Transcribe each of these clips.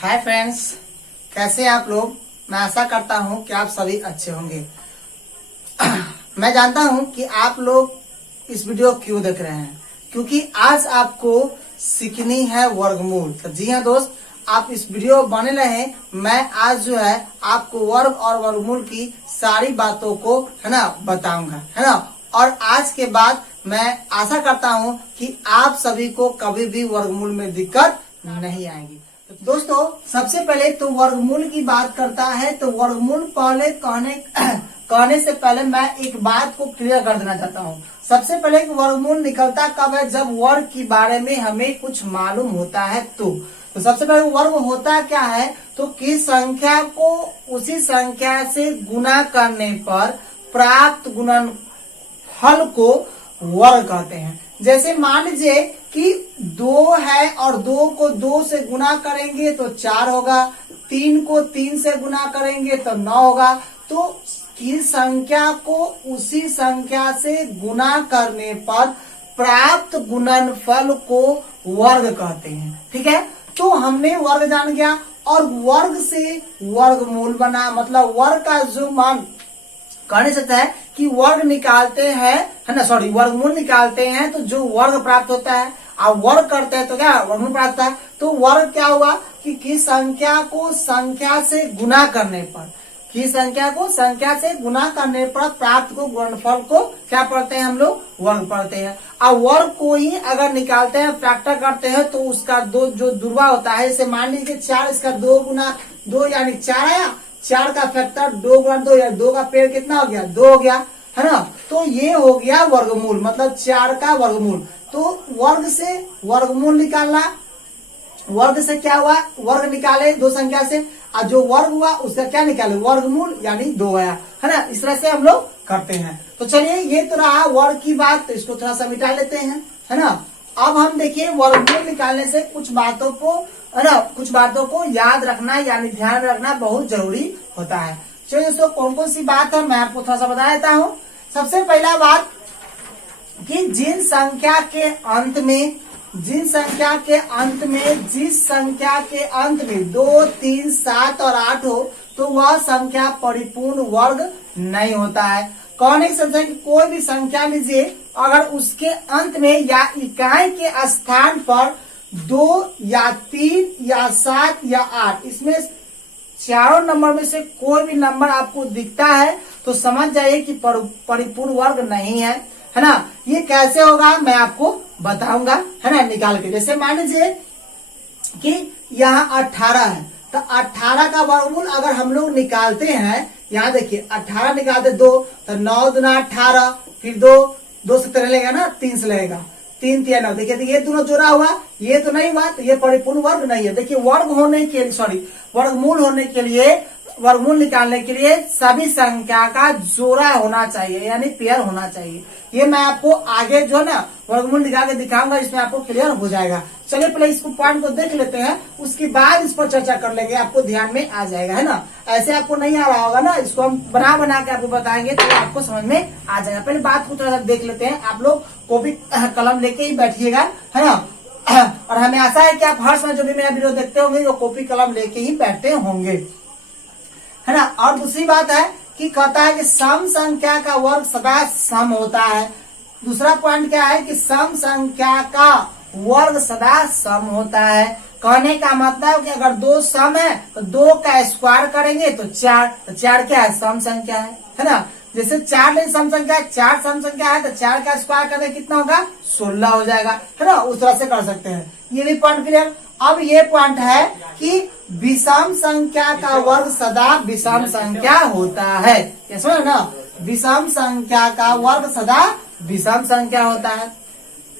Hi friends, कैसे हैं आप लोग। मैं आशा करता हूं कि आप सभी अच्छे होंगे। मैं जानता हूं कि आप लोग इस वीडियो क्यों देख रहे हैं, क्योंकि आज आपको सीखनी है वर्गमूल। तो जी हाँ दोस्त, आप इस वीडियो बने रहे। मैं आज जो है आपको वर्ग और वर्गमूल की सारी बातों को है ना बताऊंगा, है ना। और आज के बाद मैं आशा करता हूं कि आप सभी को कभी भी वर्गमूल में दिक्कत नहीं आएगी। तो दोस्तों, सबसे पहले तो वर्गमूल की बात करता है। तो वर्गमूल पहले कहने से पहले मैं एक बात को क्लियर कर देना चाहता हूँ। सबसे पहले वर्गमूल निकलता कब है, जब वर्ग के बारे में हमें कुछ मालूम होता है। तो सबसे पहले वर्ग होता क्या है, तो किस संख्या को उसी संख्या से गुना करने पर प्राप्त गुणनफल को वर्ग कहते हैं। जैसे मान लीजिए कि 2 है और 2 को 2 से गुना करेंगे तो 4 होगा, 3 को 3 से गुना करेंगे तो 9 होगा। तो किस संख्या को उसी संख्या से गुना करने पर प्राप्त गुणनफल को वर्ग कहते हैं। ठीक है, तो हमने वर्ग जान गया और वर्ग से वर्गमूल बना। मतलब वर्ग का जो मान कहने सकता है कि वर्ग निकालते हैं, है ना, सॉरी वर्गमूल निकालते हैं तो जो वर्ग प्राप्त होता है, अब वर्ग करते हैं तो क्या वर्गमूल प्राप्त होता है। तो वर्ग क्या हुआ कि किस संख्या को संख्या से गुना करने पर, किस संख्या को संख्या से गुना करने पर प्राप्त को गुणनफल को क्या पढ़ते हैं हम लोग, वर्ग पढ़ते हैं। अब वर्ग को ही अगर निकालते हैं, फैक्टर करते हैं तो उसका दो जो दुर्वा होता है, जैसे मान लीजिए 4, इसका 2 गुना 2 यानी 4 आया, 4 का फैक्टर 2 गुना 2 या 2 का पेड़ कितना हो गया, 2 हो गया, है ना। तो ये हो गया वर्गमूल, मतलब 4 का वर्गमूल। तो वर्ग से वर्गमूल निकालना, वर्ग से क्या हुआ, वर्ग निकाले 2 संख्या से, और जो वर्ग हुआ उसका क्या निकाले, वर्गमूल यानी 2 आया, है ना। इस तरह से हम लोग करते हैं। तो चलिए, ये तो रहा वर्ग की बात, तो इसको थोड़ा सा मिटा लेते हैं, है ना। अब हम देखिए वर्गमूल निकालने से कुछ बातों को, है ना, कुछ बातों को याद रखना यानी ध्यान रखना बहुत जरूरी होता है। चलिए दोस्तों, कौन कौन सी बात है मैं आपको थोड़ा सा बता देता हूँ। सबसे पहला बात कि जिस संख्या के अंत में जिस संख्या के अंत में 2, 3, 7 और 8 हो तो वह संख्या परिपूर्ण वर्ग नहीं होता है। कौन एक संख्या की कोई भी संख्या लीजिए, अगर उसके अंत में या इकाई के स्थान पर 2 या 3 या 7 या 8, इसमें चारों नंबर में से कोई भी नंबर आपको दिखता है तो समझ जाइए कि परिपूर्ण वर्ग नहीं है, है ना। ये कैसे होगा मैं आपको बताऊंगा, है ना, निकाल के। जैसे मान लीजिए कि यहाँ 18 है, तो 18 का वर्गमूल अगर हम लोग निकालते हैं, यहाँ देखिए 18 निकालते 2 तो 9 दूना 18, फिर 2 से 3 लगेगा ना, 3 से लगेगा, 3 3 9। देखिए ये दोनों जोड़ा हुआ, ये तो नहीं हुआ, तो ये परिपूर्ण वर्ग नहीं है। देखिए वर्ग होने के लिए, सॉरी वर्गमूल होने के लिए, वर्गमूल निकालने के लिए सभी संख्या का जोड़ा होना चाहिए यानी पेयर होना चाहिए। ये मैं आपको आगे जो है ना वर्गमूल निकाल के दिखाऊंगा, इसमें आपको क्लियर हो जाएगा। चलिए पहले इसको पॉइंट को देख लेते हैं, उसके बाद इस पर चर्चा कर लेंगे, आपको ध्यान में आ जाएगा, है ना। ऐसे आपको नहीं आ रहा होगा ना, इसको हम बना के आपको बताएंगे तो आपको समझ में आ जाएगा। पहले बात को थोड़ा सा देख लेते हैं। आप लोग कॉपी कलम लेके ही बैठिएगा, है ना। और हमें आशा है कि आप हर समय जो भी मेरा वीडियो देखते होंगे वो कॉपी कलम लेके ही बैठते होंगे, है ना। और दूसरी बात है कि कहता है कि सम संख्या का वर्ग सदा सम होता है। दूसरा पॉइंट क्या है कि सम संख्या का वर्ग सदा सम होता है। कहने का मतलब कि अगर 2 सम है तो 2 का स्क्वायर करेंगे तो 4, तो 4 क्या है, सम संख्या है ना। जैसे 4 नहीं सम संख्या, 4 सम संख्या है तो 4 का स्क्वायर करने कितना होगा, 16 हो जाएगा, है ना। उस तरह से कर सकते हैं। ये भी पॉइंट क्लियर। अब ये पॉइंट है कि विषम संख्या का वर्ग सदा विषम संख्या होता है। क्या समझ ना, विषम संख्या का वर्ग सदा विषम संख्या होता है।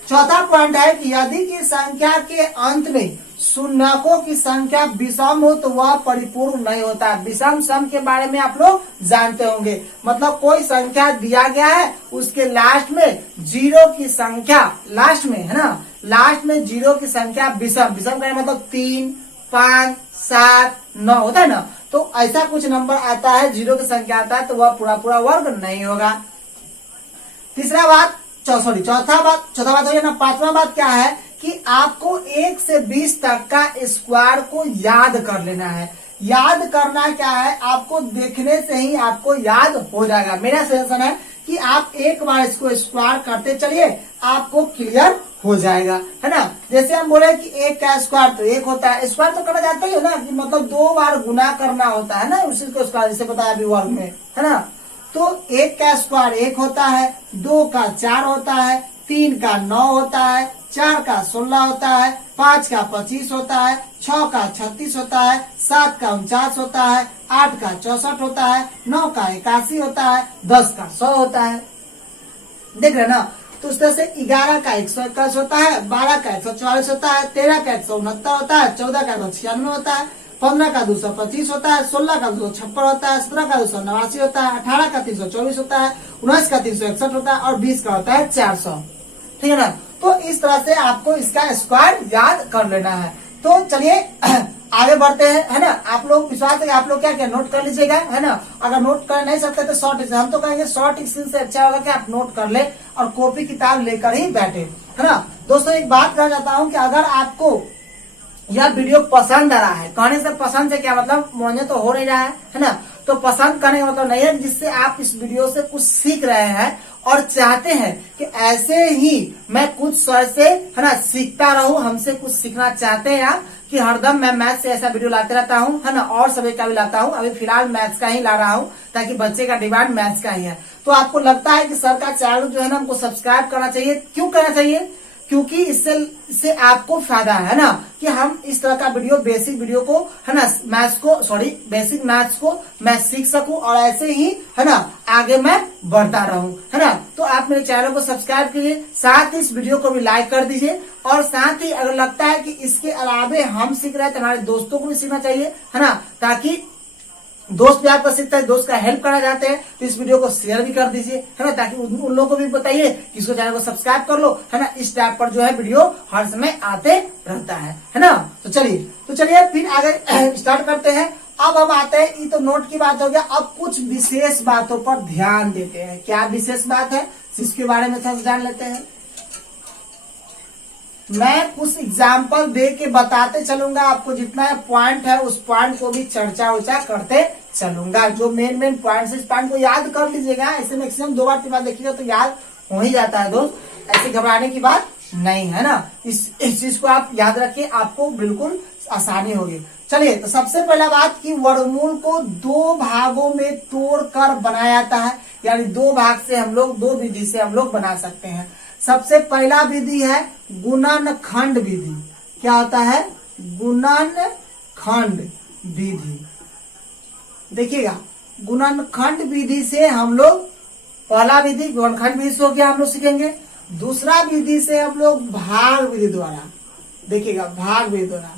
चौथा पॉइंट है कि यदि की संख्या के अंत में शून्यकों की संख्या विषम हो तो वह परिपूर्ण नहीं होता। विषम सम के बारे में आप लोग जानते होंगे, मतलब कोई संख्या दिया गया है, उसके लास्ट में 0 की संख्या, लास्ट में, है ना, लास्ट में 0 की संख्या विषम, विषम का मतलब 3, 5, 7, 9 होता है ना। तो ऐसा कुछ नंबर आता है, 0 की संख्या आता है तो वह पूरा वर्ग नहीं होगा। तीसरा बात, चौथा बात हो गया ना। पांचवा बात क्या है कि आपको 1 से 20 तक का स्क्वायर को याद कर लेना है। याद करना क्या है, आपको देखने से ही आपको याद हो जाएगा। मेरा सजेशन है कि आप एक बार इसको स्क्वायर करते चलिए, आपको क्लियर हो जाएगा, है ना। जैसे हम बोले कि 1 का स्क्वायर तो 1 होता है, स्क्वायर तो करना जाता ही है ना, कि मतलब 2 बार गुना करना होता है ना, उसी को स्क्वायर जैसे बताया अभी वर्ग में, है ना। तो 1 का स्क्वायर 1 होता है, 2 का 4 होता है, 3 का 9 होता है, 4 का 16 होता है, 5 का 25 होता है, 6 का 36 होता है, 7 का 49 होता है, 8 का 64 होता है, 9 का 81 होता है, 10 का 100 होता है। देख रहे ना। तो उस तरह से 11 का 121 होता है, 12 का 144 होता है, 13 का 169 होता है, 14 का 196 होता है, 15 का 225 होता है, 16 का 256 होता है, 17 का 289 होता है, 18 का 324 होता है, 19 का 361 होता है और 20 का होता है 400। ठीक है ना। तो इस तरह से आपको इसका स्क्वायर याद कर लेना है। तो चलिए आगे बढ़ते हैं, है ना। आप लोग विश्वास है कि आप लोग क्या क्या नोट कर लीजिएगा, है ना। अगर नोट कर नहीं सकते तो शॉर्ट, हम तो कहेंगे शॉर्ट स्क्रीन से अच्छा होगा कि आप नोट कर ले और कॉपी किताब लेकर ही बैठे, है ना। दोस्तों एक बात कहना चाहता हूँ कि अगर आपको यह वीडियो पसंद आ रहा है, कहने से पसंद से क्या मतलब, मुझे तो हो नहीं रहा है ना। तो पसंद करने का मतलब नहीं है जिससे आप इस वीडियो से कुछ सीख रहे हैं और चाहते हैं कि ऐसे ही मैं कुछ सर से, है ना, सीखता रहूं, हमसे कुछ सीखना चाहते हैं आप, कि हरदम मैं मैथ्स से ऐसा वीडियो लाते रहता हूं, है ना, और सभी का भी लाता हूं। अभी फिलहाल मैथ्स का ही ला रहा हूं ताकि बच्चे का डिमांड मैथ्स का ही है। तो आपको लगता है कि सर का चैनल जो है ना हमको सब्सक्राइब करना चाहिए, क्यों करना चाहिए? क्योंकि इससे आपको फायदा है ना, कि हम इस तरह का वीडियो, बेसिक वीडियो को, है ना, बेसिक मैथ्स को मैं सीख सकूं और ऐसे ही, है ना, आगे मैं बढ़ता रहूं, है ना। तो आप मेरे चैनल को सब्सक्राइब कीजिए, साथ ही इस वीडियो को भी लाइक कर दीजिए और साथ ही अगर लगता है कि इसके अलावे हम सीख रहे हैं तो हमारे दोस्तों को भी सीखना चाहिए, है ना, ताकि दोस्त भी आपका सीखता है, दोस्त का हेल्प करना चाहते हैं तो इस वीडियो को शेयर भी कर दीजिए, है ना, ताकि उन लोगों को भी बताइए कि इसको चैनल को सब्सक्राइब कर लो, है ना। इस टाइप पर जो है वीडियो हर समय आते रहता है ना। तो चलिए फिर आगे स्टार्ट करते हैं। अब हम आते हैं, ये तो नोट की बात हो गया, अब कुछ विशेष बातों पर ध्यान देते हैं। क्या विशेष बात है इसके बारे में थोड़ा जान लेते हैं। मैं कुछ एग्जाम्पल दे के बताते चलूंगा, आपको जितना पॉइंट है उस पॉइंट को भी चर्चा उर्चा करते चलूंगा। जो मेन पॉइंट, इस पॉइंट को याद कर लीजिएगा, ऐसे मैक्सिमम 2 बार 3 बार देखिएगा तो याद हो ही जाता है दोस्त, ऐसे घबराने की बात नहीं है ना। इस चीज को आप याद रखिए, आपको बिल्कुल आसानी होगी। चलिए, तो सबसे पहला बात कि वर्गमूल को 2 भागों में तोड़कर बनाया जाता है, यानी 2 भाग से हम लोग, 2 विधि से हम लोग बना सकते हैं। सबसे पहला विधि है गुणनखंड विधि। क्या होता है? गुणनखंड विधि। देखिएगा, गुणनखंड विधि से हम लोग, पहला विधि गुणनखंड विधि से हो गया, हम लोग सीखेंगे। दूसरा विधि से हम लोग भाग विधि द्वारा, देखिएगा भाग विधि द्वारा।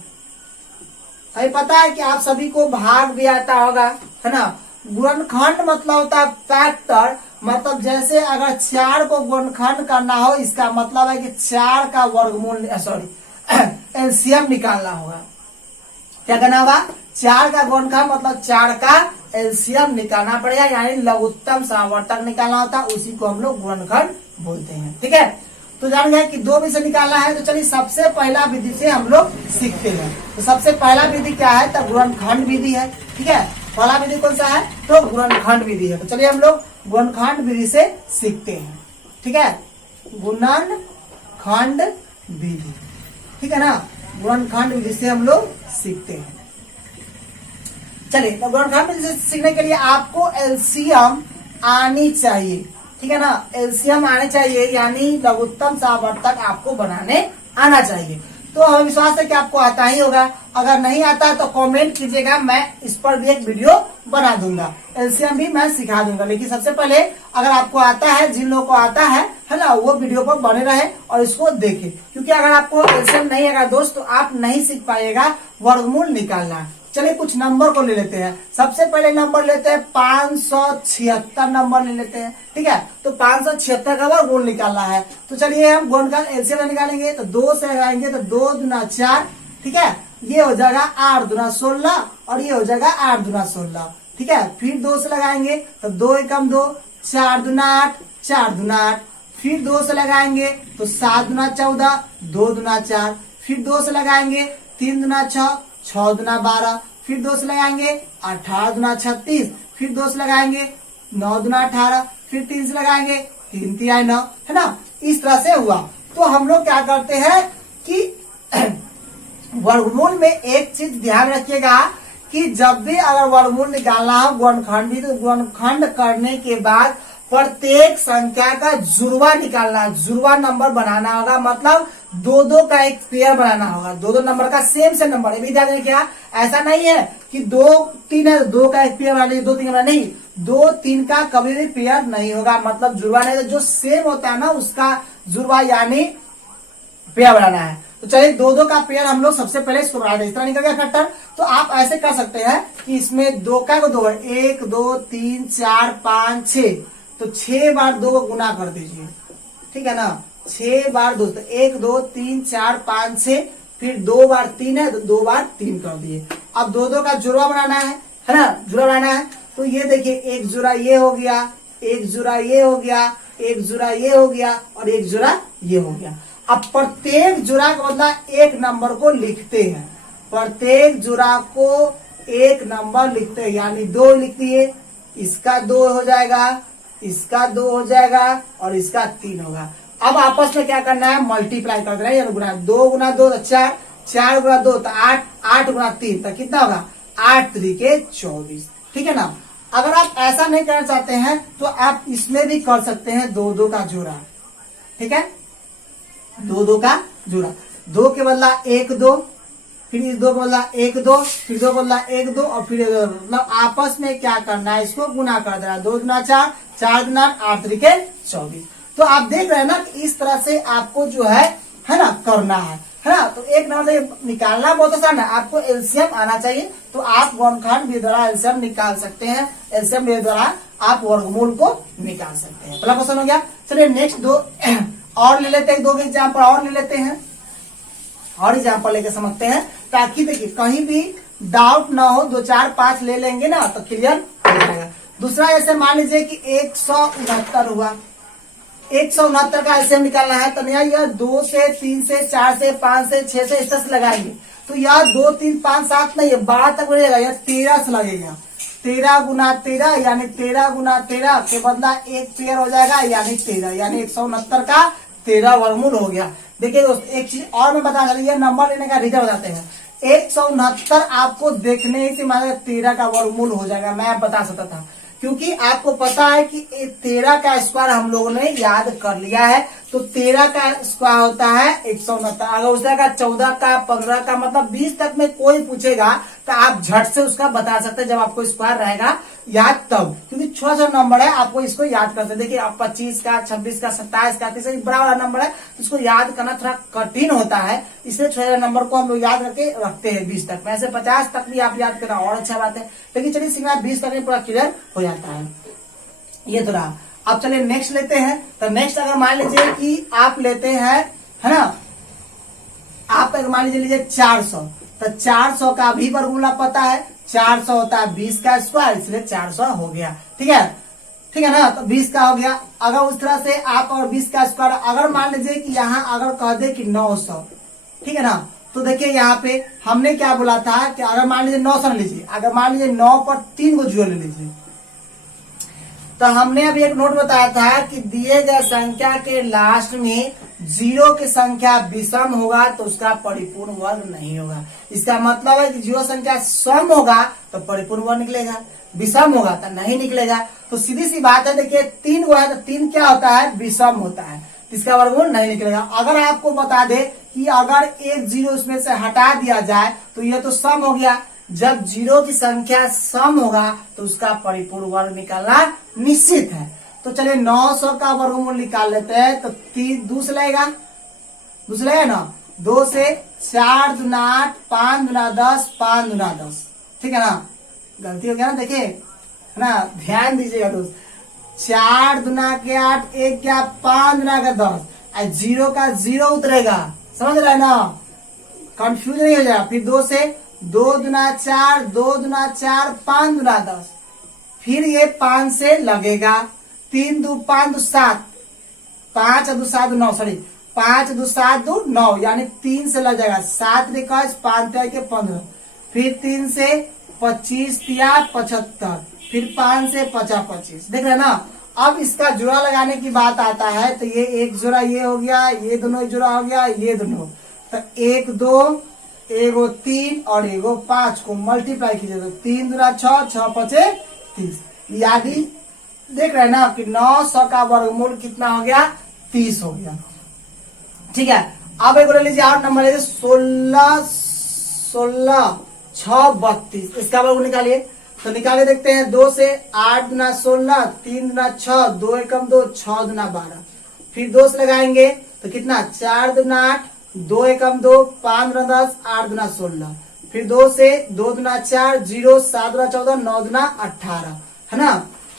हमें पता है कि आप सभी को भाग भी आता होगा, है ना। गुणनखंड मतलब होता है फैक्टर, मतलब जैसे अगर 4 को गुणनखंड करना हो, इसका मतलब है कि 4 का वर्गमूल, एलसीएम निकालना होगा। क्या करना होगा? 4 का गुणनखंड मतलब 4 का एलसीएम निकालना पड़ेगा, यानी लघुत्तम समावर्तक निकालना होता है, उसी को हम लोग गुणनखंड बोलते हैं। ठीक है, तो जान गए कि 2 विधि से निकालना है। तो चलिए सबसे पहला विधि से हम लोग सीखते हैं। तो सबसे पहला विधि क्या है? तो गुणनखंड विधि है। ठीक है, पहला विधि कौन सा है? तो गुणनखंड विधि है। तो चलिए हम लोग गुणनखंड विधि से सीखते हैं। ठीक है, गुणनखंड विधि, ठीक है ना। गुणनखंड विधि से हम लोग सीखते हैं। चलिए, तो गुणनखंड विधि से सीखने के लिए आपको एलसीएम आनी चाहिए। ठीक है ना, एलसीएम आने चाहिए, यानी लघुत्तम समावर्तक आपको बनाने आना चाहिए। तो हमें विश्वास है कि आपको आता ही होगा। अगर नहीं आता है तो कमेंट कीजिएगा, मैं इस पर भी एक वीडियो बना दूंगा, एलसीएम भी मैं सिखा दूंगा। लेकिन सबसे पहले अगर आपको आता है, जिन लोगों को आता है ना, वो वीडियो पर बने रहे और इसको देखें, क्योंकि अगर आपको एलसीएम नहीं आएगा दोस्त तो आप नहीं सीख पाइएगा वर्गमूल निकालना। चलिए कुछ नंबर को ले लेते हैं। सबसे पहले नंबर लेते हैं 576 नंबर ले लेते हैं। ठीक है, तो 576 का वर्गमूल निकालना है। तो चलिए हम गुणनखंड एलसीएम निकालेंगे। तो 2 से लगाएंगे तो 2 दूना 4, ठीक है, ये हो जाएगा 8 दूना 16 और ये हो जाएगा 8 दूना 16। ठीक है, फिर 2 से लगाएंगे तो 2 एकम 2, 4 दूना 8, 4 दूना 8, फिर 2 से लगाएंगे तो 7 दूना 14, 2 दूना 4, फिर 2 से लगाएंगे 3 दूना 6, 6 दूना 12, फिर 2 से लगाएंगे 18 दूना 36, फिर 2 से लगाएंगे 9 दूना 18, फिर 3 से लगाएंगे 3 तिहाई 9, है ना। इस तरह से हुआ। तो हम लोग क्या करते हैं कि वर्गमूल में एक चीज ध्यान रखिएगा कि जब भी अगर वर्गमूल निकालना हो गुणनखंडी, तो गुणनखंड करने के बाद प्रत्येक संख्या का जुड़वा निकालना, जुड़वा नंबर बनाना होगा। मतलब 2-2 का एक पेयर बनाना होगा, 2-2 नंबर का सेम नंबर। ये भी ध्यान रखिए, ऐसा नहीं है कि 2-3 है 2 का एक पेयर बना लीजिए, 2-3 का नहीं, 2-3 का कभी भी पेयर नहीं होगा। मतलब जुड़वा नहीं, जो सेम होता है ना उसका जुड़वा यानी पेयर बनाना है। तो चलिए 2-2 का पेयर हम लोग सबसे पहले इसको बना दें। इस तरह निकल गया फैक्टर। तो आप ऐसे कर सकते हैं कि इसमें 2 का 2 है, 1 2 3 4 5 6, तो 6 बार 2 को गुना कर दीजिए, ठीक है ना। 6 बार 2, तो 1 2 3 4 5 6, फिर 2 बार 3 है तो 2 बार 3 कर दिए। अब 2-2 का जुड़वा बनाना है ना, जुड़ा बनाना है। तो ये देखिए, एक जुड़ा ये हो गया, एक जुड़ा ये हो गया, एक जुड़ा ये हो गया और एक जुड़ा ये हो गया। अब प्रत्येक जुड़ा का मतलब एक नंबर को लिखते हैं, प्रत्येक जुड़ा को एक नंबर लिखते हैं, यानी 2 लिख दिए, इसका 2 हो जाएगा, इसका 2 हो जाएगा और इसका 3 होगा। अब आपस में क्या करना है, मल्टीप्लाई कर देना है, गुना 2 गुना 2 तो 4, 4 गुना 2 तो 8, 8 गुना 3 तो कितना होगा, 8 3 24, ठीक है ना। अगर आप ऐसा नहीं करना चाहते हैं तो आप इसमें भी कर सकते हैं 2-2 का जोड़ा, ठीक है, 2-2 का जोड़ा। 2 के बदला 1 2, फिर इस 2 के बदला 1 2, फिर 2 के बदला 1 2 और फिर मतलब आपस में क्या करना है, इसको गुना कर देना। 2 गुना 4, 4 गुना 8 3 24। तो आप देख रहे हैं ना कि इस तरह से आपको जो है ना करना है ना। तो एक नंबर से निकालना बहुत आसान है, आपको एलसीएम आना चाहिए। तो आप गुणनखंड विधि द्वारा एलसीएम निकाल सकते हैं, एलसीएम विधि द्वारा आप वर्गमूल को निकाल सकते हैं। पहला क्वेश्चन हो गया। चलिए नेक्स्ट 2 और ले लेते हैं, 2 के एग्जाम्पल और ले लेते हैं, और एग्जाम्पल लेके समझते हैं, ताकि देखिए कहीं भी डाउट ना हो। 2 4 5 ले लेंगे ना तो क्लियर हो जाएगा। दूसरा ऐसे मान लीजिए कि 169 हुआ, 169 का एलसीएम निकालना है। तो यह 2 से 3 से 4 से 5 से 6 से इस तरह से लगाएंगे। तो यह 2 3 5 7 नहीं है, 12 तक लगेगा, यह 13 से लगेगा। 13 गुना 13 यानी 13 गुना 13 के बदला एक पेयर हो जाएगा यानी 13, यानी 169 का 13 वर्गमूल हो गया। देखिए दोस्त, एक चीज और मैं बता रही, नंबर लेने का रीजन बताते हैं। 169 आपको देखने से माना 13 का वर्गमूल हो जाएगा, मैं बता सकता था, क्योंकि आपको पता है कि 13 का स्क्वायर हम लोगों ने याद कर लिया है। तो 13 का स्क्वायर होता है 169। अगर उसका 14 का 15 का मतलब 20 तक में कोई पूछेगा तो आप झट से उसका बता सकते हैं, जब आपको स्क्वायर रहेगा याद तब, क्योंकि छोटा छोटा नंबर है, आपको इसको याद करते। देखिए आप 25 का 26 का 27 का 30 बड़ा वाला नंबर है, तो इसको याद करना थोड़ा कठिन होता है, इसलिए छोटे नंबर को हम लोग याद करके रखते हैं 20 तक में। ऐसे 50 तक भी आप याद करना और अच्छा बात है, लेकिन चलिए सीखना 20 तक में पूरा क्लियर हो जाता है। ये तो रहा। अब चलिए नेक्स्ट लेते हैं। तो नेक्स्ट अगर मान लीजिए कि आप लेते हैं, है ना, आप अगर मान लीजिए 400, तो 400 का भी वर्गमूल पता है, 400 होता है 20 का स्क्वायर, इसलिए 400 हो गया, ठीक है ना। तो 20 का हो गया। अगर उस तरह से आप और 20 का स्क्वायर, अगर मान लीजिए कि यहाँ अगर कह दे कि 900, ठीक है ना, तो देखिए यहाँ पे हमने क्या बोला था कि अगर मान लीजिए 900 लीजिए, अगर मान लीजिए 9 पर 3 को जीरो ले लीजिए। तो हमने अभी एक नोट बताया था कि दिए गए संख्या के लास्ट में 0 की संख्या विषम होगा तो उसका परिपूर्ण वर्ग नहीं होगा। इसका मतलब है कि 0 संख्या सम होगा तो परिपूर्ण वर्ग निकलेगा, विषम होगा तो नहीं निकलेगा। तो सीधी सी बात है, देखिए 3 को है तो 3 क्या होता है, विषम होता है, इसका वर्गमूल नहीं निकलेगा। अगर आपको बता दे कि अगर एक 0 उसमें से हटा दिया जाए तो यह तो सम हो गया। जब 0 की संख्या सम होगा तो उसका परिपूर्ण वर्ग निकालना निश्चित है। तो चलिए 900 का वर्गमूल निकाल लेते हैं। तो 3 दूसरा लगेगा, ना 2 से 4 दूना 8, 5 दूना 10, 5 दूना 10, ठीक है ना। गलती हो गया ना, देखिए है ना, ध्यान दीजिएगा दोस्त। 4 दूना के 8, 1 क्या 5 दूना का 10, 0 का 0 उतरेगा, समझ रहे ना, कंफ्यूज नहीं हो जाएगा। फिर 2 से 2 दूना 4, 2 दूना 4, 5 दूना 10, फिर ये 5 से लगेगा, 3 दू 5 दू 7, 5 2 7 9 सॉरी 5 2 7 2 9 यानी 3 से लग जाएगा 7 21 5 के 15, फिर 3 से 25 तिया 75, फिर 5 से 50 25। देख रहे ना। अब इसका जोड़ा लगाने की बात आता है तो ये एक जोड़ा ये हो गया, ये दोनों जोड़ा हो गया, ये दोनों, तो 1 2 एगो 3 और एगो 5 को मल्टीप्लाई कीजिए तो 3 दूना 6 6 5 30, यानी देख रहे हैं ना कि 900 का वर्गमूल कितना हो गया 30 हो गया। ठीक है, अब एक ले लीजिए और नंबर है 16 16 6 32, इसका वर्ग निकालिए। तो निकाले देखते हैं 2 से 8 गुना 16, 3 गुना 6, 2 एकम 2, 6 गुना 12, फिर 2 से लगाएंगे तो कितना 4 गुना 8, 2 एकम 2, 5 गुना 10, 8 गुना 16, फिर 2 से 2 गुना 4 0, 7 गुना 14, 9 गुना 18, है ना।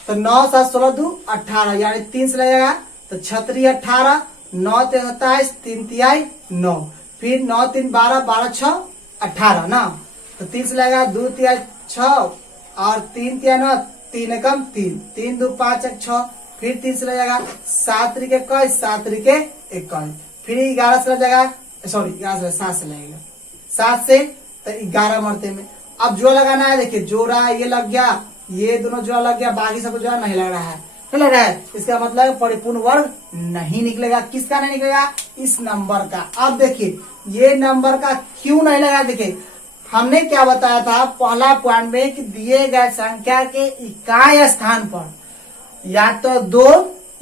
तो 9 7 16 2 18 यानी 3 से लगेगा तो 6 18, 9 27, 3 तिहाई 9, फिर 9 3 12, 12 6 18 ना। तो 3 से लगेगा 2 तिहाई 6 और 3 तिहाई 9, 3 एकम 3, 3 2 5 1 6, फिर 3 से लगेगा 7 3 21, 7 3 21, फिर 11 से लग जाएगा, सॉरी 11 से 7 से लगेगा, 7 से तो 11 मरते में। अब जोड़ा लगाना है, देखिए जोड़ा ये लग गया, ये दोनों जोड़ा लग गया, बाकी सब जोड़ा नहीं लग रहा है, नहीं लग रहा है, इसका मतलब परिपूर्ण वर्ग नहीं निकलेगा। किसका नहीं निकलेगा? इस नंबर का। अब देखिए ये नंबर का क्यों नहीं लगा, देखिए हमने क्या बताया था पहला पॉइंट में कि दिए गए संख्या के इकाई स्थान पर या तो 2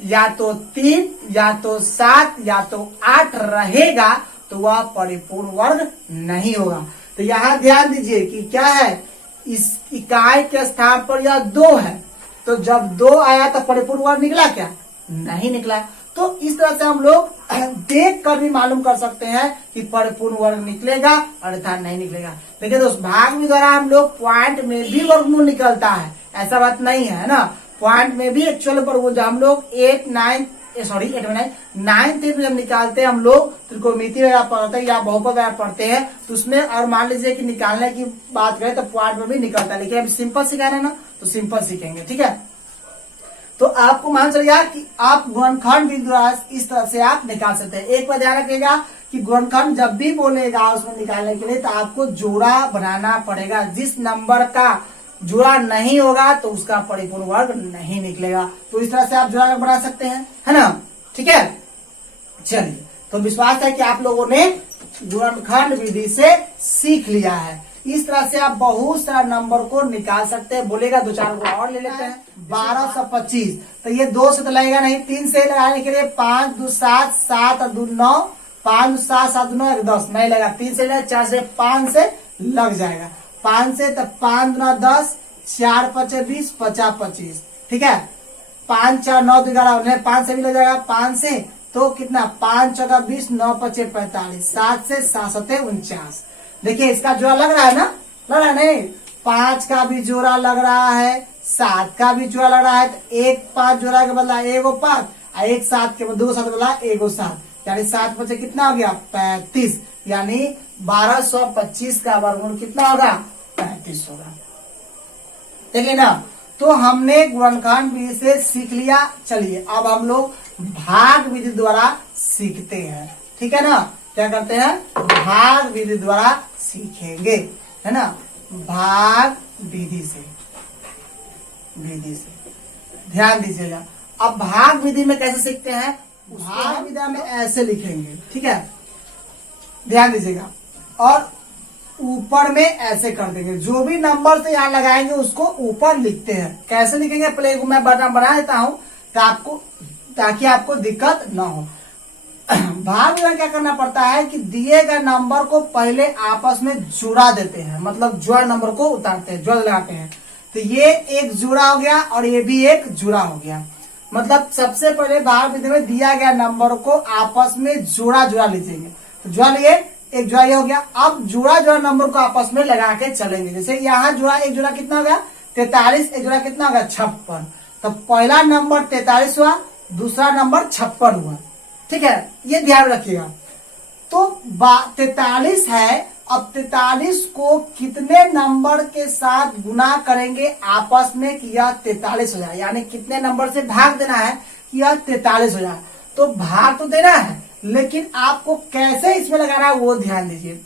या तो 3 या तो 7 या तो 8 रहेगा तो वह परिपूर्ण वर्ग नहीं होगा। तो यहाँ ध्यान दीजिए कि क्या है, इस इकाई के स्थान पर यह 2 है, तो जब 2 आया तो परिपूर्ण वर्ग निकला क्या? नहीं निकला। तो इस तरह से हम लोग देख कर भी मालूम कर सकते हैं कि परिपूर्ण वर्ग निकलेगा अन्यथा नहीं निकलेगा। देखिए दोस्त, भाग में द्वारा हम लोग पॉइंट में भी वर्गमूल निकलता है, ऐसा बात नहीं है ना। पॉइंट में भी एक्चुअल वर्गमूल हम लोग 8 9 9th में जब निकालते हैं हम लोग त्रिकोणमिति वगैरह पढ़ते हैं या बहुपद वगैरह पढ़ते हैं तो उसमें, और मान लीजिए कि निकालने की बात करें तो पॉइंट में भी निकलता है, लेकिन अब सिंपल सिखा रहे हैं ना तो सिंपल सीखेंगे। ठीक है, तो आपको मान चलिए कि आप गुणनखंड भी इस तरह से आप निकाल सकते हैं। एक बार ध्यान रखिएगा कि गुणनखंड जब भी बोलेगा उसमें निकालने के लिए तो आपको जोड़ा बनाना पड़ेगा, जिस नंबर का जोड़ा नहीं होगा तो उसका परिपूर्ण वर्ग नहीं निकलेगा। तो इस तरह से आप जोड़ा बना सकते हैं, है ना। ठीक है, चलिए, तो विश्वास है कि आप लोगों ने गुणनखंड विधि से सीख लिया है। इस तरह से आप बहुत सारा नंबर को निकाल सकते हैं। बोलेगा 2-4 को और ले लेते हैं। 1225, तो ये 2 से तो लगेगा नहीं, 3 से लगाने के लिए 5 2 7, 7 और 2 9, 5 7 7 9 1 10 नहीं लगा, 3 से लगा, 4 से 5 से लग जाएगा, 5 से तो 5 9 10, 4 5 20, 50 25। ठीक है, 5 4 9 11, 5 से भी लग जाएगा, 5 से तो कितना 5 4 20, 9 5 45, 7 से 7 7 49। देखिए इसका जोड़ा लग रहा है ना, लग रहा है नहीं, 5 का भी जोड़ा लग रहा है, 7 का भी जोड़ा लग रहा है, तो एक 5 जोड़ा के बदला एगो 5 और एक 7 के 2 7 के बदला एगो 7, यानी 7 5 कितना हो गया 35, यानी 1225 का वर्गमूल कितना होगा 35 होगा। देखिए ना, तो हमने गुणनखंड विधि से सीख लिया। चलिए अब हम लोग भाग विधि द्वारा सीखते हैं। ठीक है ना, क्या करते हैं, भाग विधि द्वारा सीखेंगे, है ना। भाग विधि से ध्यान दीजिएगा। अब भाग विधि में कैसे सीखते हैं, भाग विधि में ऐसे लिखेंगे। ठीक है, ध्यान दीजिएगा, और ऊपर में ऐसे कर देंगे, जो भी नंबर से यहाँ लगाएंगे उसको ऊपर लिखते हैं। कैसे लिखेंगे पहले मैं बना देता हूँ ताकि आपको दिक्कत ना हो। भाग में क्या करना पड़ता है कि दिए गए नंबर को पहले आपस में जुड़ा देते हैं, मतलब जोड़ नंबर को उतारते हैं, जोड़ लगाते हैं। तो ये एक जुड़ा हो गया और ये भी एक जुड़ा हो गया। मतलब सबसे पहले भाग विधि में दिया गया नंबर को आपस में जोड़ा लीजिएंगे, तो जोड़ा लिए, एक जोड़ा ये हो गया। अब जोड़ा नंबर को आपस में लगा के चलेंगे। जैसे यहाँ जोड़ा, एक जोड़ा कितना हो गया 43, एक जोड़ा कितना हो गया 56। तो पहला नंबर 43 हुआ, दूसरा नंबर 56 हुआ। ठीक है, ये ध्यान रखिएगा। तो 43 है, अब 43 को कितने नंबर के साथ गुना करेंगे आपस में कि यह 43 हो जाए, यानी कितने नंबर से भाग देना है कि यह 43 हो जाए। तो भाग तो देना है, लेकिन आपको कैसे इसमें लगाना है वो ध्यान दीजिए।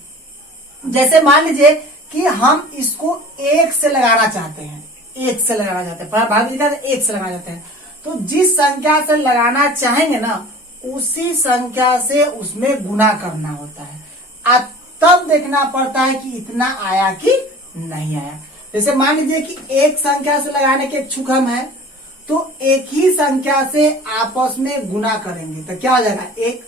जैसे मान लीजिए कि हम इसको एक से लगाना चाहते हैं, एक से लगाना चाहते हैं, भाग लिखा है एक से लगाना चाहते हैं, तो जिस संख्या से लगाना चाहेंगे ना उसी संख्या से उसमें गुना करना होता है। अब तब देखना पड़ता है कि इतना आया कि नहीं आया। जैसे मान लीजिए कि एक संख्या से लगाने के इच्छुक हम है, तो एक ही संख्या से आपस में गुना करेंगे तो क्या हो जाएगा, एक।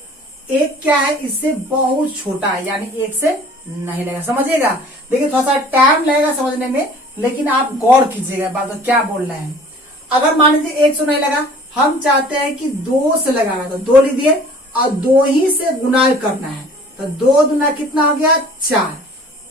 एक क्या है, इससे बहुत छोटा है, यानी एक से नहीं लगेगा। समझिएगा, देखिए थोड़ा सा टाइम लगेगा समझने में, लेकिन आप गौर कीजिएगा बात तो क्या बोल रहे हैं। अगर मान लीजिए 100 नहीं लगा, हम चाहते हैं कि 2 से लगाना, तो 2 लिख दिए और 2 ही से गुना करना है, तो 2 दूना कितना हो गया 4,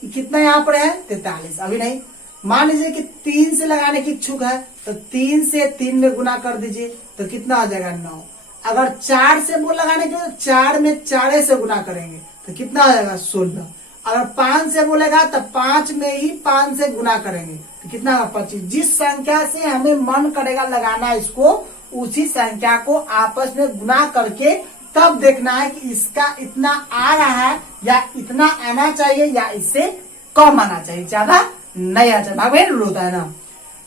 कितना यहाँ पर है 43। अभी नहीं, मान लीजिए कि 3 से लगाने की इच्छुक है, तो 3 से 3 में गुना कर दीजिए तो कितना हो जाएगा 9। अगर 4 से वो लगाने के तो 4 में 4 से गुना करेंगे तो कितना हो जाएगा 16। अगर 5 से बोलेगा तो 5 में ही 5 से गुना करेंगे तो कितना होगा 25। जिस संख्या से हमें मन करेगा लगाना इसको, उसी संख्या को आपस में गुना करके तब देखना है कि इसका इतना आ रहा है या इतना आना चाहिए या इससे कम आना चाहिए, ज्यादा नहीं आना चाहिए। भाग में रूल होता है ना।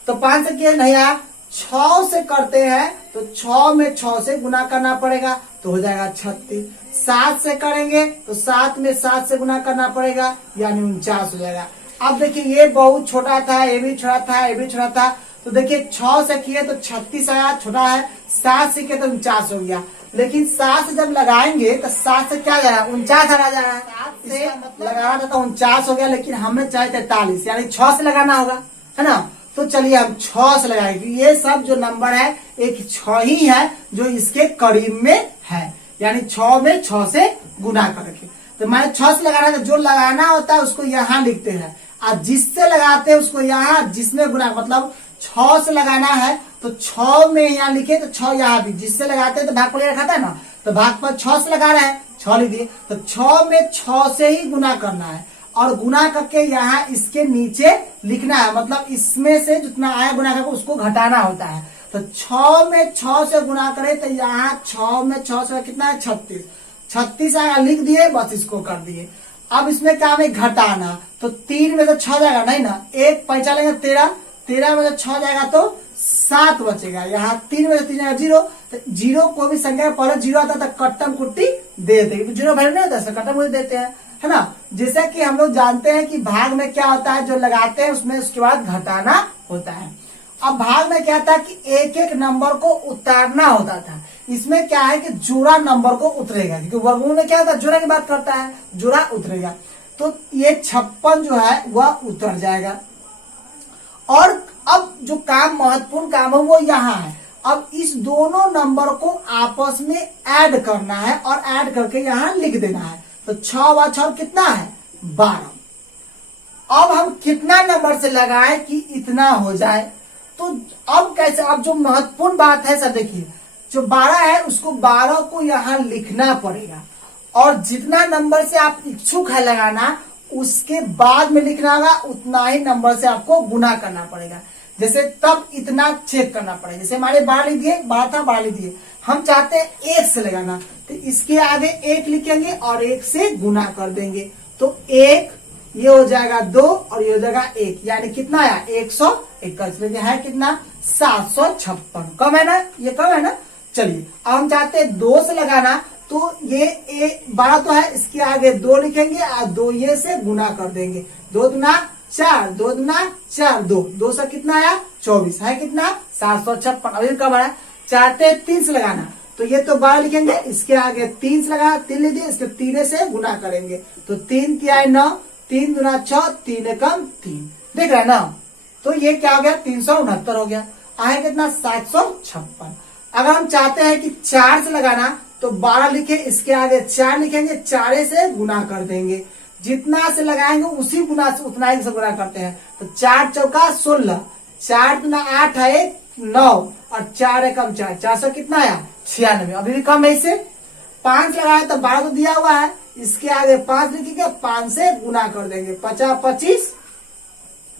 तो 5 से किया नहीं आया, 6 से करते हैं तो 6 में 6 से गुना करना पड़ेगा तो हो जाएगा 36। 7 से करेंगे तो 7 में 7 से गुना करना पड़ेगा यानी 49 हो जाएगा। अब देखिए ये बहुत छोटा था, ये भी छोटा था, ये भी छोटा था, तो देखिए 6 से किए तो 36 आया, छोटा है। 7 से किए तो 49 हो गया, लेकिन 7 से जब लगाएंगे तो 7 से क्या जा रहा है 49 आ जा रहा है। 7 से लगाना था तो 49 हो गया, लेकिन हमने चाहे 43 यानी 6 से लगाना होगा, है ना। तो चलिए हम 6 से लगाएंगे। ये सब जो नंबर है एक 6 ही है जो इसके करीब में है, यानी 6 में 6 से गुना करके। तो मैंने 6 से लगाना था, जो लगाना होता है उसको यहाँ लिखते हैं, और जिससे लगाते हैं उसको यहाँ, जिसमें गुना मतलब 6 से लगाना है तो 6 में यहाँ लिखे तो 6 यहाँ भी, जिससे लगाते हैं तो भाग पर रखा है ना, तो भाग पर 6 से लगा रहे हैं 6 लिख दिए, तो 6 में 6 से ही गुना करना है और गुना करके यहाँ इसके नीचे लिखना है, मतलब इसमें से जितना आया गुना करके उसको घटाना होता है। तो 6 में 6 से गुना करें तो यहाँ 6 में 6 से कितना है 36, 36 आया लिख दिए, बस इसको कर दिए। अब इसमें क्या है घटाना, तो 3 में तो 6 जाएगा नहीं ना, एक पैसा लेंगे 13, 13 में तो 6 जाएगा तो 7 बचेगा, यहाँ 3 में 3 जाएगा 0, तो 0 को भी संख्या पहले 0 आता तो कट्टम कुट्टी दे देते, 0 वैल्यू नहीं होता कट्टम कुट्टी देते हैं, है ना। जैसे कि हम लोग जानते हैं कि भाग में क्या होता है, जो लगाते हैं उसमें उसके बाद घटाना होता है। अब भाग में क्या था कि एक एक नंबर को उतारना होता था, इसमें क्या है कि जोड़ा नंबर को उतरेगा, क्योंकि वर्गमूल में क्या होता है जोड़ा की बात करता है, जोड़ा उतरेगा, तो ये 56 जो है वह उतर जाएगा। और अब जो काम महत्वपूर्ण काम है वो यहाँ है, अब इस दोनों नंबर को आपस में ऐड करना है और ऐड करके यहाँ लिख देना है। तो 6 व 6 कितना है 12। अब हम कितना नंबर से लगाएं कि इतना हो जाए, तो अब कैसे, अब जो महत्वपूर्ण बात है सर देखिए, जो 12 है उसको 12 को यहाँ लिखना पड़ेगा, और जितना नंबर से आप इच्छुक है लगाना उसके बाद में लिखना होगा, उतना ही नंबर से आपको गुना करना पड़ेगा। जैसे तब इतना चेक करना पड़ेगा, जैसे हमारे 12 लिख दिए, 12 था 12 लिख दिए, हम चाहते हैं 1 से लगाना, तो इसके आगे 1 लिखेंगे और 1 से गुना कर देंगे, तो 1 ये हो जाएगा 2 और ये हो जाएगा 1, यानी कितना आया 121, है कितना 756, कम है ना, ये कम है ना। चलिए अब हम चाहते हैं 2 से लगाना, तो ये 12 तो है, इसके आगे 2 लिखेंगे और 2 ये से गुना कर देंगे, 2 दूना 4, 2 दूना 4, 2 से कितना आया 24, है कितना 756। अभी कब आया, चाहते हैं 3 से लगाना, तो ये तो 12 लिखेंगे, इसके आगे 3 से लगा 3 लिख दिए, इसके 3 से गुना करेंगे, तो 3 किया 9, 3 दूना 6, 3 एकम 3, देख रहे हैं ना। तो ये क्या हो गया 369 हो गया, आए कितना 756। अगर हम चाहते हैं कि 4 से लगाना, तो 12 लिखे, इसके आगे 4 लिखेंगे, 4 से गुना कर देंगे, जितना से लगाएंगे उसी गुना से उतना ही से गुना करते हैं, तो 4 चौका 16, 4 दूना 8 है 9 और 4 एकम 4, 4 से कितना आया 96, अभी भी कम है इससे। 5 लगाए तो 12 तो दिया हुआ है, इसके आगे 5 लिखेंगे, 5 से गुना कर देंगे, 50 25,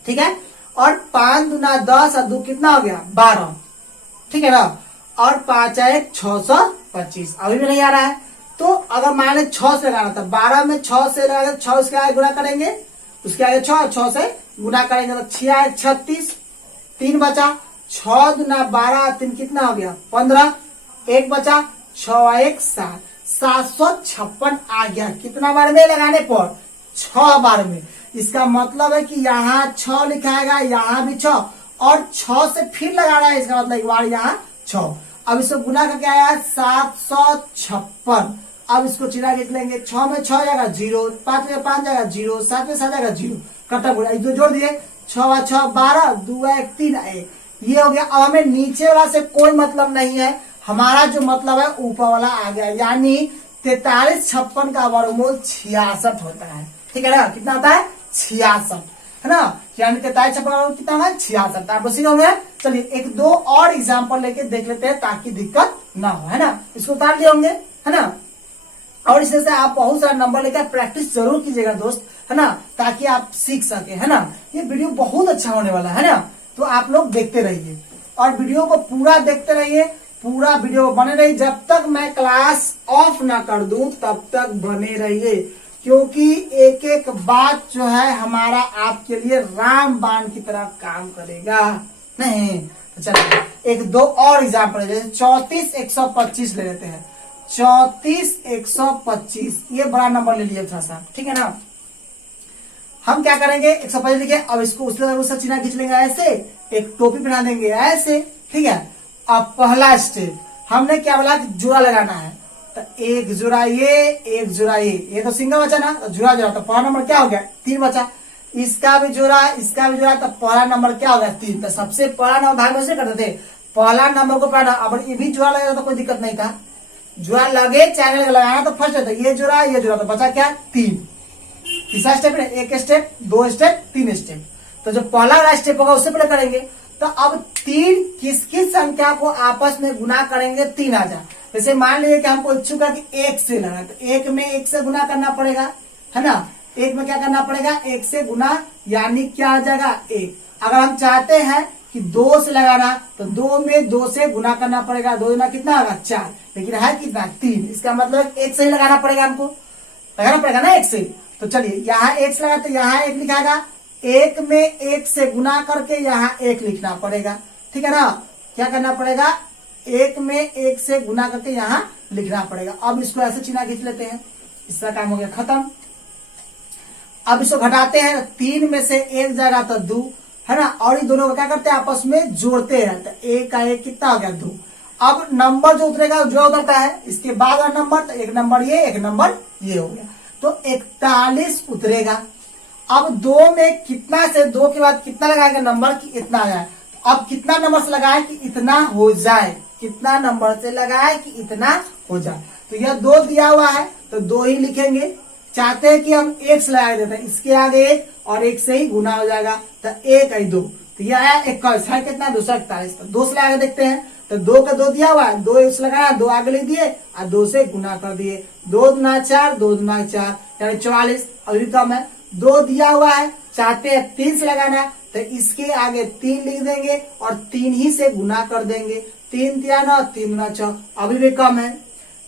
ठीक है। और 5 दूना 10 और 2 कितना हो गया 12, ठीक है ना। और 5 1 6 25। अभी भी नहीं आ रहा है। तो अगर मान लें 6 से लगाना था, 12 में 6 से लगा, 6 उसके आगे गुना करेंगे, उसके आगे 6 से गुना करेंगे तो 6 36, 3 बचा, 6 दूना 12, 3 कितना हो गया 15, 1 बचा, 6 1 7, 756 आ गया। कितना बार में लगाने पर? 6 बार में। इसका मतलब है कि यहाँ 6 लिखाएगा, यहाँ भी 6 और 6 से फिर लगाना है, इसका मतलब एक बार यहाँ 6। अब इसको गुना करके आया 756। अब इसको चिरा खींच लेंगे, 6 में 6 जाएगा 0, 5 में 5 जाएगा 0, 7 में 7 जाएगा 0, कटा बोला दो जोड़ दिए, 6 6 12, 2 1 3 1, ये हो गया। अब हमें नीचे वाला से कोई मतलब नहीं है, हमारा जो मतलब है ऊपर वाला आ गया, यानी 43 56 का वर्गमूल 66 होता है। ठीक है ना, कितना होता है 66, है ना, यानी 43 56 कितना है 66। आप उसी होंगे। चलिए एक दो और एग्जाम्पल लेके देख लेते हैं ताकि दिक्कत ना हो, है ना। इसको उतार लिए होंगे, है ना। और इससे से आप बहुत सारा नंबर लेकर प्रैक्टिस जरूर कीजिएगा दोस्त, है ना, ताकि आप सीख सके, है ना। ये वीडियो बहुत अच्छा होने वाला है ना, तो आप लोग देखते रहिए और वीडियो को पूरा देखते रहिए, पूरा वीडियो बने रहिए। जब तक मैं क्लास ऑफ ना कर दूं तब तक बने रहिए, क्योंकि एक एक बात जो है हमारा आपके लिए रामबाण की तरह काम करेगा। नहीं तो चलिए एक दो और एग्जाम्पल, जैसे 34 125 ले लेते हैं। 34 125 ये बड़ा नंबर ले लिए थोड़ा सा, ठीक है ना। हम क्या करेंगे 125 लिखे, अब इसको उससे चिन्ह खींच लेंगे ऐसे, एक टोपी बना देंगे ऐसे, ठीक है। अब पहला स्टेप हमने क्या बोला कि जोड़ा लगाना है, तो एक जोड़ा ये, एक जोड़ा ये तो सिंगल बचा ना, तो जोड़ा जोड़ा, तो पहला नंबर क्या हो गया 3 बचा। इसका भी जोड़ा, इसका भी जोड़ा, तो पहला नंबर क्या हो गया 3। तो सबसे पहला नंबर भाग में से करते थे, पहला नंबर को पढ़ना। अब ये भी जोड़ा लगेगा तो कोई दिक्कत नहीं था, जोड़ा लगे चाहे लगाना तो फर्स्ट है, ये जोड़ा तो बचा क्या 3। तीसरा स्टेप है, एक स्टेप, 2 स्टेप, 3 स्टेप। तो जो पहला वाला स्टेप होगा उससे पहले करेंगे। तो अब 3 किस किस संख्या को आपस में गुना करेंगे 3 आ जाए। जैसे मान लीजिए कि हमको इच्छुक है कि 1 से लगा, तो 1 में 1 से गुना करना पड़ेगा, है ना। 1 में क्या करना पड़ेगा 1 से गुना, यानी क्या आ जाएगा 1। अगर हम चाहते हैं कि 2 से लगाना, तो 2 में 2 से गुना करना पड़ेगा, 2 गुना कितना होगा 4, लेकिन है कितना 3। इसका मतलब 1 से ही लगाना पड़ेगा, हमको लगाना पड़ेगा ना 1 से। तो चलिए यहाँ 1 से लगा, तो यहाँ 1 लिखाएगा, 1 में 1 से गुना करके यहाँ 1 लिखना पड़ेगा, ठीक है ना। क्या करना पड़ेगा 1 में 1 से गुना करके यहाँ लिखना पड़ेगा। अब इसको ऐसे चिन्ह खींच लेते हैं, इसका काम हो गया खत्म। अब इसको घटाते हैं, 3 में से 1 जाएगा तो 2, है ना, और ये दोनों को क्या करते हैं आपस में जोड़ते हैं, तो 1 का 1 कितना हो गया 2। अब नंबर जो उतरेगा जो उतरता है, इसके बाद वाला नंबर, तो एक नंबर ये, एक नंबर ये हो गया, तो 41 उतरेगा। अब 2 में कितना से 2 के बाद कितना लगाएगा नंबर कि इतना आ जाए। अब कितना नंबर से लगाए कि इतना हो जाए, कितना नंबर से लगाए कि इतना हो जाए। तो यह 2 दिया हुआ है तो 2 ही लिखेंगे। चाहते हैं कि हम 1 से लगा देते हैं, इसके आगे 1 और 1 से ही गुना हो जाएगा, तो 1 है 2, तो यह आया 21 है कितना 241। तो 2 से लगा देते हैं, तो 2 का 2 दिया हुआ है, 2 से लगाया, 2 आगे लिख दिए और 2 से गुना कर दिए, 2 दूना 4, 2 दूना 4 यानी 44। अभी कम है, 2 दिया हुआ है, चाहते हैं 3 से लगाना, तो इसके आगे 3 लिख देंगे और 3 ही से गुना कर देंगे, 3 3 9, 3 दूना 6, अभी भी कम है।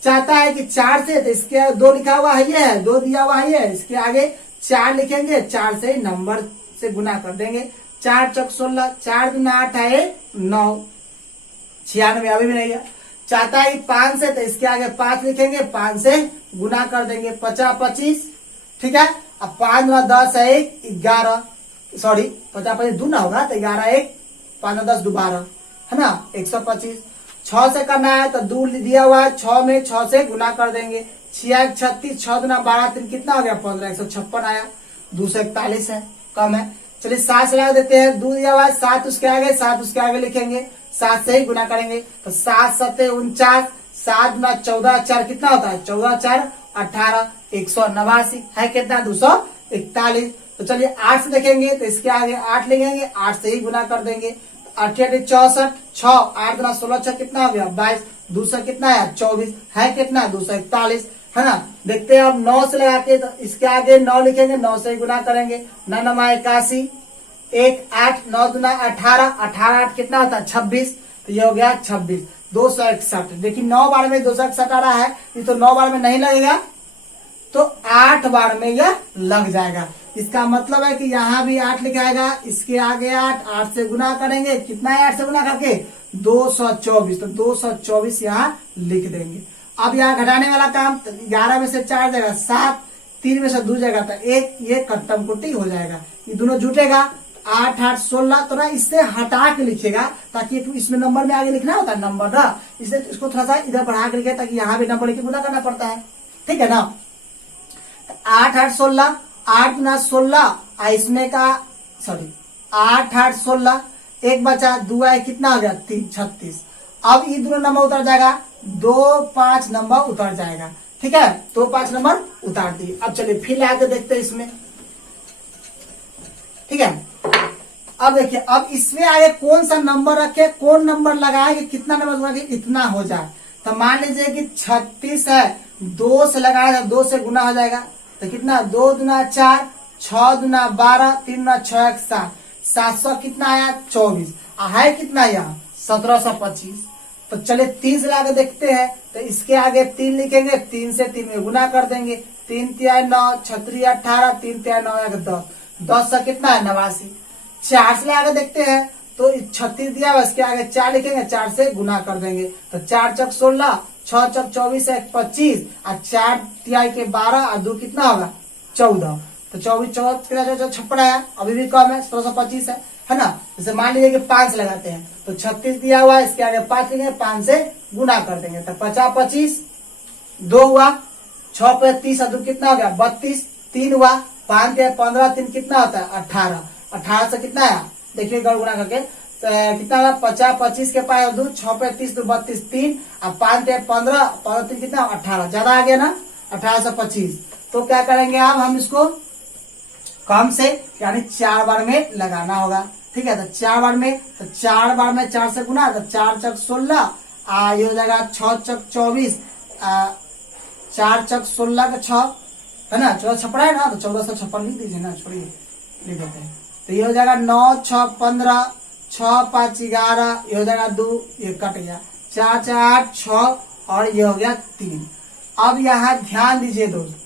चाहता है कि 4 से, तो इसके आगे 2 लिखा हुआ है, ये है 2 दिया हुआ है, ये इसके आगे 4 लिखेंगे, 4 से नंबर से गुना कर देंगे, 4 चौक 16, 4 दूना 8 है 9, 96 अभी भी नहीं है। चाहता है 5 से, तो इसके आगे 5 लिखेंगे, 5 से गुना कर देंगे, 50 25, ठीक है। अब 5 दूना 10 है 11, सॉरी 50 25 दूना होगा, तो 11 1, 5 10 12, है ना 125। 6 से करना है तो 2 दिया हुआ है, 6 में 6 से गुना कर देंगे, 6 36, 6 दूना 12 3 कितना हो गया 15, 156 आया, 241 है, कम है। चलिए 7 से लगा देते हैं, 2 दिया हुआ है, 7 उसके आगे, 7 उसके आगे लिखेंगे, 7 से ही गुना करेंगे, तो 7 7 49, 7 गुना 14 4 कितना होता है 14 4 18, 189 है कितना 241। तो चलिए 8 से देखेंगे, तो इसके आगे 8 लिखेंगे, 8 से ही गुना कर देंगे, 8 64, 6 8 गुना 16 6 कितना हो गया 22, 200 कितना है 24 है कितना 241, है ना। देखते हैं अब 9 से लगा के, तो इसके आगे 9 लिखेंगे, 9 से ही गुना करेंगे, 9 9 81, 1 8 9 दूना 18, 18 8 कितना होता है 26, तो ये हो गया 26। 261। देखिए 9 बार में 261 आ रहा है, ये तो 9 बार में नहीं लगेगा, तो 8 बार में यह लग जाएगा। इसका मतलब है कि यहाँ भी 8 लिखा आएगा, इसके आगे 8 से गुना करेंगे, कितना है 8 से गुना करके 224, तो 224 यहाँ लिख देंगे। अब यहाँ घटाने वाला काम, 11 में से 4 जाएगा 7, 3 में से 2 जाएगा तो 1, ये कट्टम कुट्टी हो जाएगा, ये दोनों जुटेगा 8 8 16। तो ना इससे हटा के लिखेगा, ताकि इसमें नंबर में आगे लिखना होता है नंबर ना, इसलिए इसको थोड़ा सा इधर बढ़ा के लिखे ताकि यहाँ भी नंबर लिख के गुना करना पड़ता है, ठीक है ना। 8 8 16, 8 गुना 16, इसमें का 8 8 16, एक बचा 2 आए, कितना हो गया 3 36। अब ये दोनों नंबर उतर जाएगा, 2 5 नंबर उतर जाएगा, ठीक है, 2 5 नंबर उतार दिए। अब चलिए फिर आगे देखते हैं इसमें, ठीक है। अब देखिए, अब इसमें आगे कौन सा नंबर रखे, कौन नंबर लगाए कि कितना नंबर लगा कि इतना हो जाए। तो मान लीजिए कि 36 है, 2 से लगाया, 2 से गुना हो जाएगा, तो कितना 2 दुना 4, 6 दुना 12, 3 दुना 6 1 7, 700 कितना आया 24, है कितना यहाँ 1725। तो चलिए 3 से लगा देखते हैं, तो इसके आगे 3 लिखेंगे, 3 से 3 में गुना कर देंगे, 3 3 9, 6 3 18, 3 3 9 10, 10 से कितना है 89। 4 से लगा देखते हैं, तो 36 दिया हुआ, इसके आगे 4 लिखेंगे, 4 से गुना कर देंगे, तो 4 चक 16, 6 चक 24 है 25, और 4 तिहाई के 12 और 2 कितना होगा 14, तो 24 14 56 आया, अभी भी कम है 1725 है ना। जैसे मान लीजिए कि 5 से लगाते हैं, तो 36 दिया हुआ है, इसके आगे 5 लिखेंगे, 5 से गुना कर देंगे, तो 50 25, 2 हुआ, 6 पे 30 और 2 कितना हो गया 32, 3 हुआ, 5 के 15, 3 कितना होता है 18, 18 से कितना आया देखिए गुणा करके, कितना होगा 50 25 के पाए 2, 6 पे 30 तो 32, 3 और 5 के 15, 15 3 कितना 18, ज्यादा आ गया ना 18 से 25। तो क्या करेंगे अब हम इसको कम से यानी 4 बार में लगाना होगा, ठीक है। तो 4 बार में, तो 4 बार में 4 से गुना, तो 4 चक 16, ये हो जाएगा 6 चक 24, 4 चक 16 का 6 है ना, 14 छपड़ा है ना, तो 14 से 56 लिख दीजिए ना, छोड़िए लिख देते हैं। तो ये हो जाएगा 9 6 15, 6 5 11, ये हो जाएगा 2, ये कट गया, 4 4 8 6, और ये हो गया 3। अब यहाँ ध्यान दीजिए दोस्त,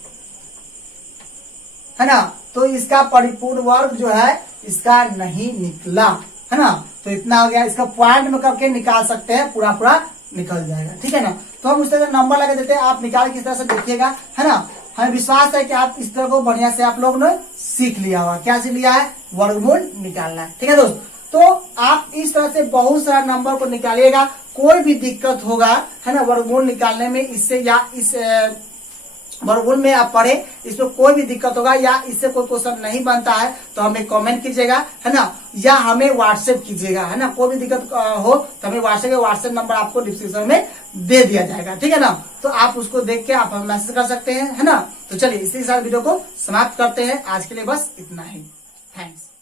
है ना, तो इसका परिपूर्ण वर्ग जो है इसका नहीं निकला, है ना, तो इतना हो गया। इसका पॉइंट में करके निकाल सकते हैं, पूरा पूरा निकल जाएगा, ठीक है ना। तो हम उस तरह से नंबर लगा देते हैं, आप निकाल किस तरह से देखिएगा, है ना। हमें विश्वास है कि आप इस तरह को बढ़िया से आप लोगों ने सीख लिया होगा। क्या सीख लिया है, वर्गमूल निकालना है, ठीक है दोस्त। तो आप इस तरह से बहुत सारा नंबर को निकालिएगा, कोई भी दिक्कत होगा, है ना, वर्गमूल निकालने में, इससे या इस वर्गमूल में आप पढ़े, इसमें कोई भी दिक्कत होगा या इससे कोई क्वेश्चन नहीं बनता है तो हमें कमेंट कीजिएगा, है ना, या हमें व्हाट्सएप कीजिएगा, है ना। कोई भी दिक्कत हो तो हमें व्हाट्सएप नंबर आपको डिस्क्रिप्शन में दे दिया जाएगा, ठीक है ना। तो आप उसको देख के आप हमें मैसेज कर सकते हैं, है ना। तो चलिए इसी के साथ वीडियो को समाप्त करते हैं, आज के लिए बस इतना ही, थैंक्स।